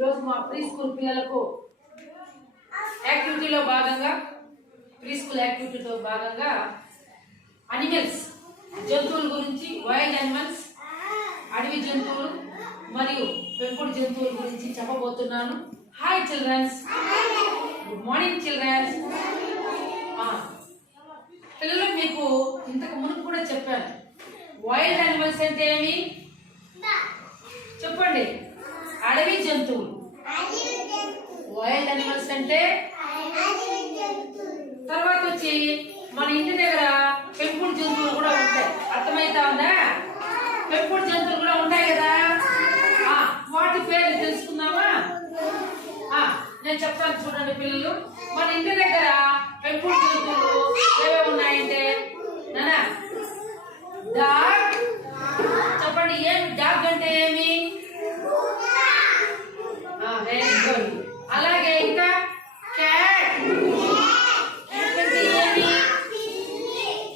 ఈరోజు మా pre school పిల్లలకు యాక్టివిటీలో భాగంగా అనిమల్స్ జంతువుల గురించి, వైల్డ్ యానిమల్స్ అడవి జంతువులు మరియు పెంపుడు జంతువుల గురించి చెప్పబోతున్నాను. Hi childrens, good morning childrens. పిల్లలు మీకు ఇంతకు ముందు కూడా చెప్పాను. వైల్డ్ యానిమల్స్ అంటే ఏమి చెప్పండి? అడవి జంతువులు. వైల్డ్ యానిమల్స్ అంటే తర్వాత వచ్చి మన ఇంటి దగ్గర పెంపుడు జంతువులు కూడా ఉంటాయి. అర్థమైతా ఉందా? పెంపుడు జంతువులు కూడా ఉంటాయి కదా, వాటి పేర్లు తెలుసుకుందామా? నేను చెప్తాను చూడండి పిల్లలు. మన ఇంటి దగ్గర పెంపుడు జంతువులు ఏవే ఉన్నాయంటే నానా డాగ్. చెప్పండి, ఏమి డాగ్ అంటే ఏమి? Very good. అలాగే ఇంకా క్యాట్. క్యాట్ అంటే ఏమి?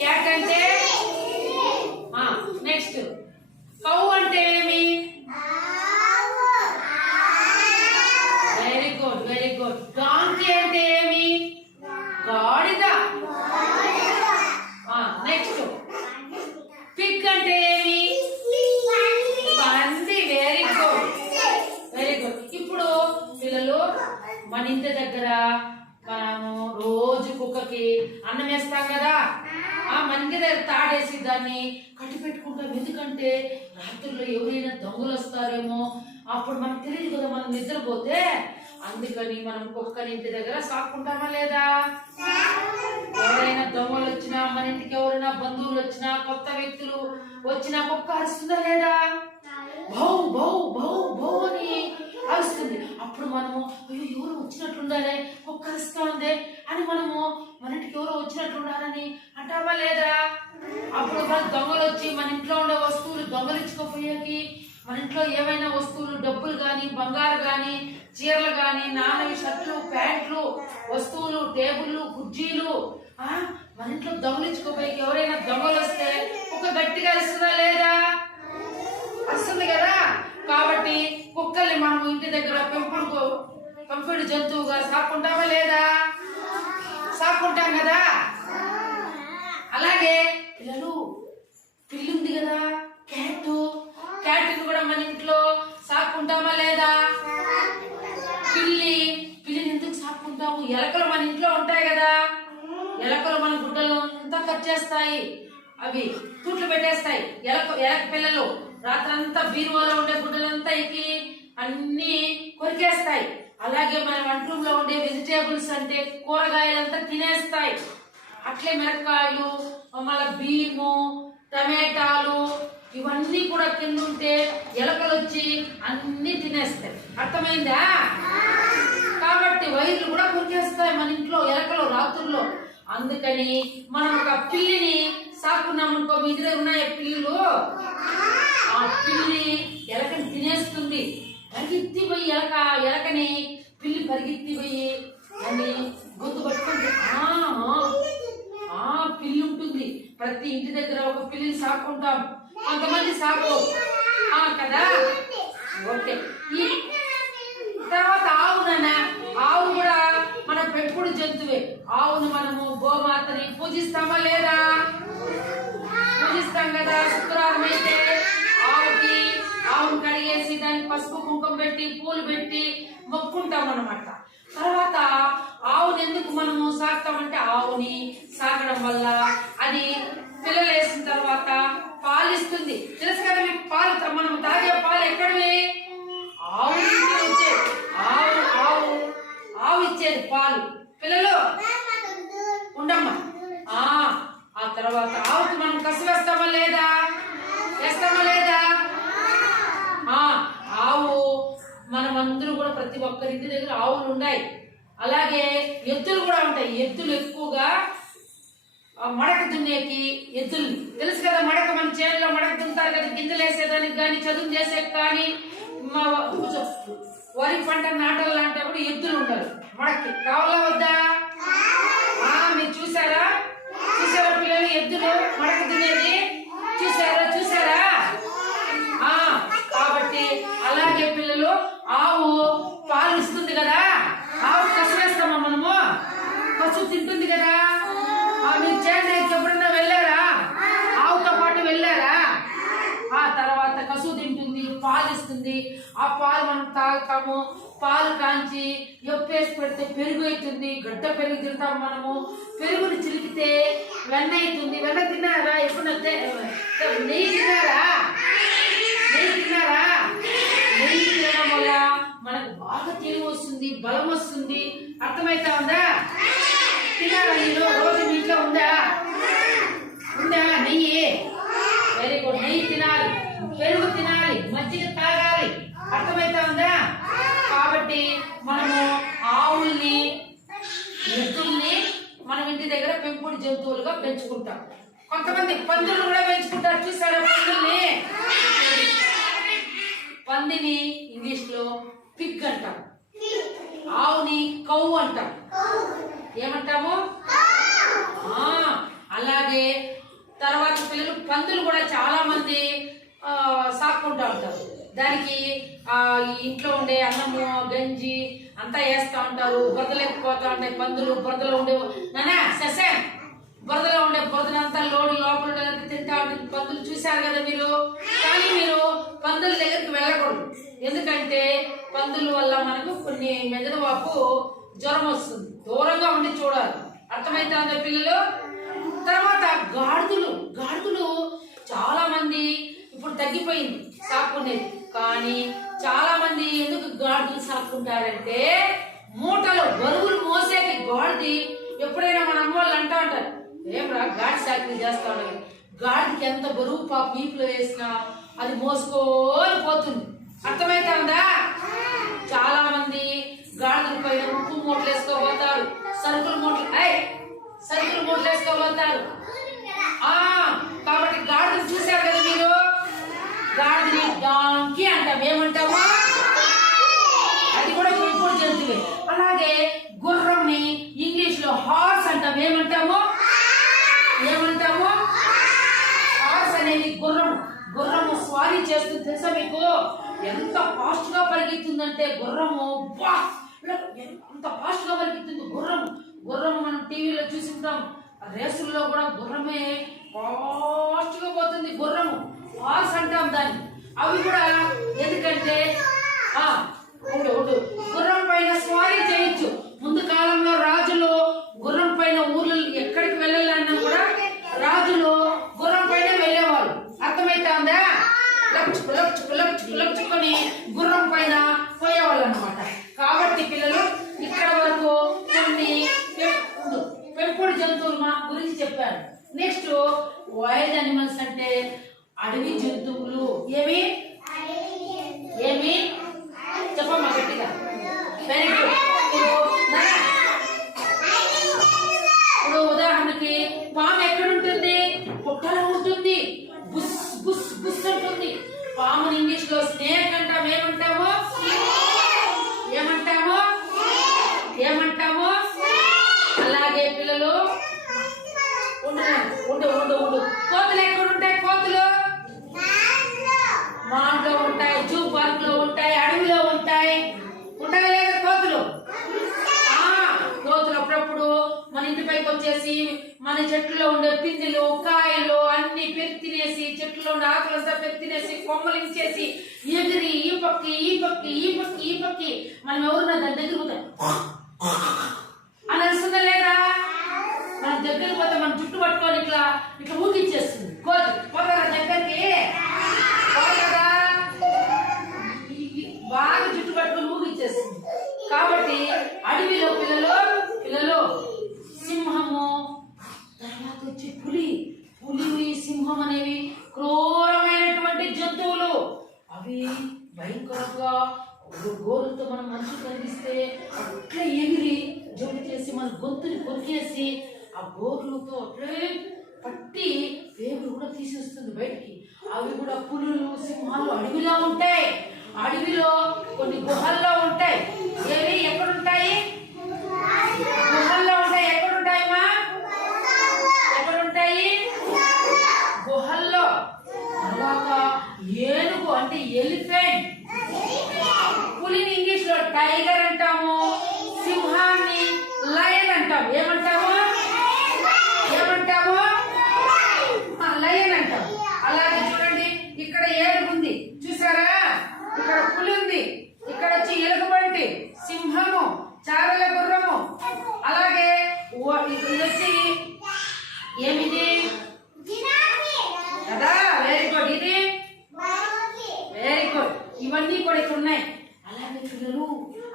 క్యాట్ అంటే నెక్స్ట్ కౌ అంటే ఏమి? Very good, very good. Donkey అంటే ఏమి? గాడిద. నెక్స్ట్ పిగ్ అంటే ఏమి? పంది. Very good, very good. ఇప్పుడు పిల్లలు మన ఇంటి దగ్గర మనము రోజు కుక్కకి అన్నం వేస్తాం కదా, మన ఇంటి దగ్గర తాడేసి దాన్ని కట్టి పెట్టుకుంటాం. ఎందుకంటే రాత్రుల్లో ఎవరైనా దొంగలు వస్తారేమో, అప్పుడు మనకు తెలియదు కదా మనం నిద్రపోతే. అందుకని మనం కుక్కని ఇంటి దగ్గర సాక్కుంటామా లేదా? ఎవరైనా దొంగలు వచ్చినా, మన ఇంటికి ఎవరైనా బంధువులు వచ్చినా, కొత్త వ్యక్తులు వచ్చినా కుక్క అరుస్తుందా లేదా? భౌ భౌ భౌ భౌ అని అరుస్తుంది. అప్పుడు మనము అయ్యో ఎవరు వచ్చినట్లుండాలి, కుక్క అరుస్తా ఉంది అని మనము మన ఇంటికి ఎవరో వచ్చినట్లుండాలని అంటామా లేదా? అప్పుడు దొంగలు వచ్చి మన ఇంట్లో ఉండే వస్తువులు దొంగలించుకోపోయాకి, మన ఇంట్లో ఏమైనా వస్తువులు, డబ్బులు కానీ, బంగారు కానీ, చీరలు కానీ, నాన్నవి, షర్ట్లు, ప్యాంట్లు, వస్తువులు, టేబుల్లు, కుర్చీలు మన ఇంట్లో దొంగలించుకోపోయాకి ఎవరైనా దొంగలు వస్తే కుక్క గట్టిగా అరుస్తుందా లేదా? వస్తుంది కదా. కాబట్టి కుక్కల్ని మనం ఇంటి దగ్గర పెంపుడు జంతువుగా సాక్కుంటామా లేదా? సాక్కుంటాం కదా. అలాగే పిల్లలు పిల్లి ఉంది కదా, క్యాట్ కూడా మన ఇంట్లో సాక్కుంటామా లేదా? పిల్లిని ఎందుకు సాక్కుంటాము? ఎలకలు మన ఇంట్లో ఉంటాయి కదా, ఎలకలు మన గుడ్డలు అంతా కట్ చేస్తాయి, అవి తూట్లు పెట్టేస్తాయి. ఎలక పిల్లలు రాత్రంతా బీరువాలో ఉండే గుడ్డలంతా ఎక్కి అన్ని కొరికేస్తాయి. అలాగే మన వంటరూమ్ లో ఉండే వెజిటేబుల్స్ అంటే కూరగాయలంతా తినేస్తాయి. అట్లే మిరపకాయలు, మళ్ళీ బీము, టమాటాలు ఇవన్నీ కూడా కింద ఉంటే ఎలకలు వచ్చి అన్ని తినేస్తాయి. అర్థమైందా? కాబట్టి వైర్లు కూడా కొరికేస్తాయి మన ఇంట్లో ఎలకలు రాత్రుల్లో. అందుకని మనం ఒక పిల్లిని సాకున్నాం అనుకో, మీ దగ్గర ఉన్నాయి పిల్లులు, ఆ పిల్లి ఎలకని తినేస్తుంది. పరిగెత్తి పోయి ఎలకని పిల్లి పరిగెత్తి పోయి అని గొంతు పట్టుకుంటే పిల్లి ఉంటుంది. ప్రతి ఇంటి దగ్గర ఒక పిల్లిని సాక్కుంటాం, కొంతమంది సాకు కదా. ఓకే. ఈ తర్వాత ఆవు కూడా మన పెంపుడు జంతువే. ఆవును మనము గోమాతని పూజిస్తామా లేదా? పూజిస్తాం కదా. శుక్రవారం అయితే ఆవును కడిగేసి దానికి పసుపు కుంకుమ పెట్టి పూలు పెట్టి మొక్కుంటాం అన్నమాట. తర్వాత ఆవుని ఎందుకు మనము సాకుతామంటే, ఆవుని సాకడం వల్ల అది పిల్లలు వేసిన తర్వాత పాలు ఇస్తుంది. తెలుసు కదా మీకు? పాలు మనం తాగే పాలు ఎక్కడివి? ఆవు ఇచ్చేది. ఆవు ఇచ్చేది పాలు. పిల్లలు ఉండమ్మా. ఆ తర్వాత ఆవుకి మనం కసి వేస్తామా లేదా? వేస్తామా లేదా? ఆవు మనమందరూ కూడా ప్రతి ఒక్కరింటి దగ్గర ఆవులు ఉన్నాయి. అలాగే ఎద్దులు కూడా ఉంటాయి. ఎద్దులు ఎక్కువగా మడక దున్నేకి ఎద్దులు తెలుసు కదా. మడక మన చేనులో మడక దున్నుతారు కదా, గింజలు వేసేదానికి కానీ, చదువు చేసేకి కానీ, వరి పంట నాటలు లాంటప్పుడు ఎద్దులు ఉండాలి. మడక్కి కావాలా వద్దా? మీరు చూసారా పిల్లలు ఎద్దులు మడక దున్నేది? చూసారా? కాబట్టి అలాగే పిల్లలు ఆవు మనం తాగుతాము. పాలు కాంచి ఎప్పేసి పెడితే పెరుగు అవుతుంది, గడ్డ పెరుగు తింటాము మనము. పెరుగుని చిలికితే వెన్న అవుతుంది. వెన్న తిన్నారా? ఎప్పుడు నెయ్యి తిన్నారా? నెయ్యి తిన్నారా? నెయ్యి తినడం వల్ల మనకు బాగా తెలివి వస్తుంది, బలం వస్తుంది. అర్థమైతా ఉందా? తిన్నారా మీరు? రోజు మీ ఇంట్లో ఉందా? ఉందా నెయ్యి? Very good. నెయ్యి తినాలి, పెరుగు తినాలి, మజ్జిగ తాగాలి. అర్థమైతా ఉందా? కాబట్టి మనము ఆవుల్ని, ఎద్దుల్ని మనం ఇంటి దగ్గర పెంపుడు జంతువులుగా పెంచుకుంటాం. కొంతమంది పందులు కూడా పెంచుకుంటారు, చూసారా? పందుల్ని, పందిని ఇంగ్లీష్ లో పిగ్ అంటాం, ఆవుని కౌ అంటాం. ఏమంటాము? అలాగే తర్వాత పిల్లలు పందులు కూడా చాలా మంది సాక్కుంటా ఉంటారు. దానికి ఇంట్లో ఉండే అన్నము, గంజి అంతా వేస్తూ ఉంటారు. బురదలేకపోతా ఉంటాయి పందులు. బురదలో ఉండే బురదలో ఉండే బురదనంతా లోపల తింటా ఉంటుంది పందులు. చూశారు కదా మీరు? కానీ మీరు పందుల దగ్గరికి వెళ్ళకూడదు. ఎందుకంటే పందుల వల్ల మనకు కొన్ని మెదడు వాపు, జ్వరం వస్తుంది. దూరంగా ఉండి చూడాలి. అర్థమైతే ఉందా పిల్లలు? తర్వాత గాడిదలు చాలా మంది ఇప్పుడు తగ్గిపోయింది సాక్కునేది. కానీ చాలా మంది ఎందుకు గాడిదలు సాక్కుంటారంటే, మూటలు బరువులు మోసేకి గాడిది. ఎప్పుడైనా మన అమ్మ వాళ్ళు అంటా ఉంటారు, ఏమరా గాడి సాకిరీ చేస్తా ఉండాలి. గాడికి ఎంత బరువు వీపులో వేసినా అది మోసుకొని పోతుంది. అర్థమైతా ఉందా? చాలా మంది గాడిదల పైన ఉప్పు మూటలు వేసుకోబోతారు, సరుకులు మూటలు వేసుకోబోతారు. కాబట్టి గాడిదలు చూశారు కదా మీరు? గాడిదని డాంకీ అంటాం. ఏమంటాము? అది కూడా పెంపుడు జంతువే. అలాగే గుర్రంని ఇంగ్లీష్ లో హార్స్ అంటాం. ఏమంటాము? హార్స్ అనేది గుర్రము స్వారీ చేస్తుంది. తెలుసా మీకు? ఎంత ఫాస్ట్ గా పరిగెత్తుందంటే గుర్రము, అంత ఫాస్ట్ గా పరిగెత్తుంది గుర్రము. మనం టీవీలో చూసింటాం, రేసుల్లో కూడా గుర్రమే ఫాస్ట్ గా పోతుంది. గుర్రము హార్స్ అంటాం దాన్ని. అవి కూడా ఎందుకంటే గుర్రం పైన స్వారీ చేయొచ్చు. ముందు కాలంలో రాజులు గుర్రం పైన ఊర్లు ఎక్కడికి వెళ్ళాలన్నా కూడా రాజులు గుర్రం పైన వెళ్ళేవారు. అర్థమైతా ఉందా? లక్షకొని గుర్రం పైన పోయేవాళ్ళు అన్నమాట. కాబట్టి పిల్లలు ఇక్కడ వరకు కొన్ని పెంపుడు జంతువులు మన గురించి చెప్పారు. నెక్స్ట్ వైల్డ్ అనిమల్స్ అంటే అడవి జంతువులు. ఏమి చెప్పమ్మా గట్టిగా. Very good. ఇప్పుడు ఉదాహరణకి పాము ఎక్కడుంటుంది? పుట్టలో ఉంటుంది. బుస్ బుస్ బుస్ ఉంటుంది. పాముని ఇంగ్లీష్ లో స్నేక్ అంటాం. ఏమంటాము? అలాగే పిల్లలు ఉండు కోతులు ఎక్కడుంటాయి? కోతులు మాంట్లో ఉంటాయి, జూ పార్క్ లో ఉంటాయి, అడవిలో ఉంటాయి. ఉంటాయి లేదా కోతులు? కోతులు అప్పుడప్పుడు మన ఇంటి పైకి వచ్చేసి మన చెట్టులో ఉండే పిందెలు, కాయలు అన్ని పెరి తినేసి, చెట్టులో ఉండే ఆకులంతా పెరి తినేసి, కొమ్మలించేసి ఎగిరి ఈ పక్కి మనం ఎవరున్నా దాని దగ్గర పోతాం అని అనిస్తుందా లేదా? మన దగ్గరికి పోతే మన జుట్టు పట్టుకొని ఇట్లా ఊగిచ్చేస్తుంది. పోతారా దగ్గరికి? పోతారా? బాగా జుట్టు పట్టుకొని ఊగిచ్చేస్తుంది. కాబట్టి అడవిలో పిల్లలు సింహము, తర్వాత వచ్చి పులి, సింహం అనేవి క్రూరమైనటువంటి జంతువులు. అవి భయంకరంగా గోరుతో మనం మనిషి కనిపిస్తే అట్లా ఎగిరి జోడి చేసి మన గొంతుని కొరికేసి ఆ గోర్లతో అట్లే పట్టి పేగులు కూడా తీసేస్తుంది బయటికి. అవి కూడా పులులు, సింహాలు అడవిలో ఉంటాయి. అడవిలో కొన్ని గుహల్లో ఉంటాయి. ఏవి ఎక్కడుంటాయి? గుహల్లో ఉంటాయి. ఎక్కడుంటాయమ్మా? ఎక్కడుంటాయి? గుహల్లో. తర్వాత ఏనుగు అంటే ఎలిఫెంట్. పులిని ఇంగ్లీష్ లో టైగర్ అంటాము. సింహాన్ని లయన్ అంటాము. ఏమంటాము? లయన్ అంటాము. అలాగే చూడండి, ఇక్కడ ఏనుగు ఉంది చూసారా? ఇక్కడ పులి ఉంది, ఇక్కడ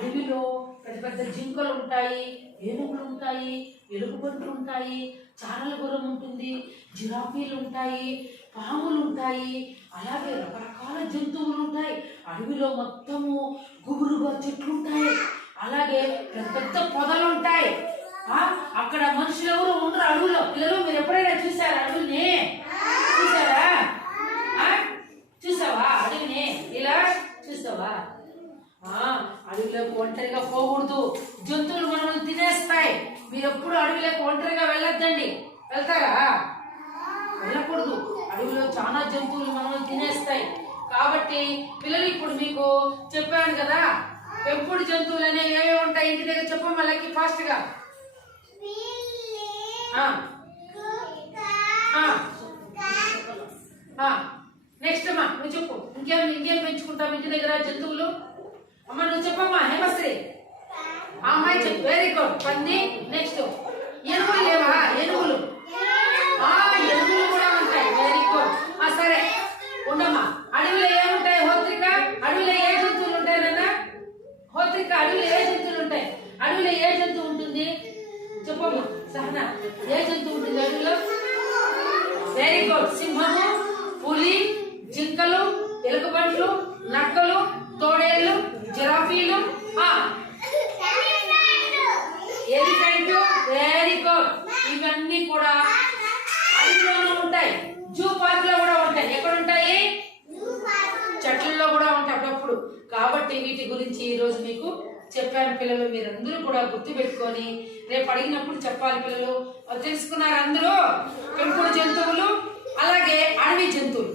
అడవిలో పెద్ద పెద్ద జింకలు ఉంటాయి, ఏనుగులు ఉంటాయి, ఎలుగుబంట్లు ఉంటాయి, చారల గుర్రం ఉంటుంది, జిరాఫీలు ఉంటాయి, పాములు ఉంటాయి, అలాగే రకరకాల జంతువులు ఉంటాయి. అడవిలో మొత్తము గుబురుగా చెట్లు ఉంటాయి, అలాగే పెద్ద పెద్ద పొదలు ఉంటాయి. అక్కడ మనుషులు ఎవరు ఉండరు అడవుల్లో. పిల్లలు మీరు ఎప్పుడైనా చూసారా అడవుల్ని? చూసారా? చూసావా అడవిని? ఇలా చూసావా? అడవిలోకి ఒంటరిగా పోకూడదు, జంతువులు మనల్ని తినేస్తాయి. మీరు ఎప్పుడు అడవిలోకి ఒంటరిగా వెళ్ళొద్దండి. వెళ్తారా? వెళ్ళకూడదు. అడవిలో చాలా జంతువులు మనల్ని తినేస్తాయి. కాబట్టి పిల్లలు ఇప్పుడు మీకు చెప్పాను కదా, పెంపుడు జంతువులు అనేవి ఏమేమి ఉంటాయి ఇంటి దగ్గర చెప్పం వాళ్ళకి ఫాస్ట్ గా. నెక్స్ట్ అమ్మా నువ్వు చెప్పు, ఇంకేం పెంచుకుంటావు ఇంటి దగ్గర జంతువులు? అమ్మ నువ్వు చెప్పమ్మా హేమశ్రీ. అమ్మాయి చెప్పు. Very good. పంది. నెక్స్ట్ ఏనుగులు లేవా? ఏనుగులు ఏనుగులు కూడా ఉంటాయి. Very good. సరే ఉండమ్మా. అడవిలో ఏముంటాయి? హోత్రిక. అడవిలో ఏ జంతువులు ఉంటాయి నాన్న? హోత్రిక అడవిలో ఏ జంతువులు ఉంటాయి? అడవిలో ఏ జంతువు ఉంటుంది చెప్పమ్మా. సహనా ఏ జంతువు ఉంటుంది అడవిలో? Very good. సింహము, పులి, జింకలు, ఎలుగుబంట్లు, నక్కలు, తోడేళ్లు, జిరాఫీలు, ఎలిఫెంట్. Very good. ఇవన్నీ కూడా అడవిలోనూ ఉంటాయి, జూ పార్క్ లో కూడా ఉంటాయి. ఎక్కడ ఉంటాయి? చెట్లలో కూడా ఉంటాయి అప్పుడప్పుడు. కాబట్టి వీటి గురించి ఈ రోజు మీకు చెప్పాను పిల్లలు. మీరందరూ కూడా గుర్తు పెట్టుకొని రేపు అడిగినప్పుడు చెప్పాలి పిల్లలు. తెలుసుకున్నారు అందరూ? పెంపుడు జంతువులు అలాగే అడవి జంతువులు.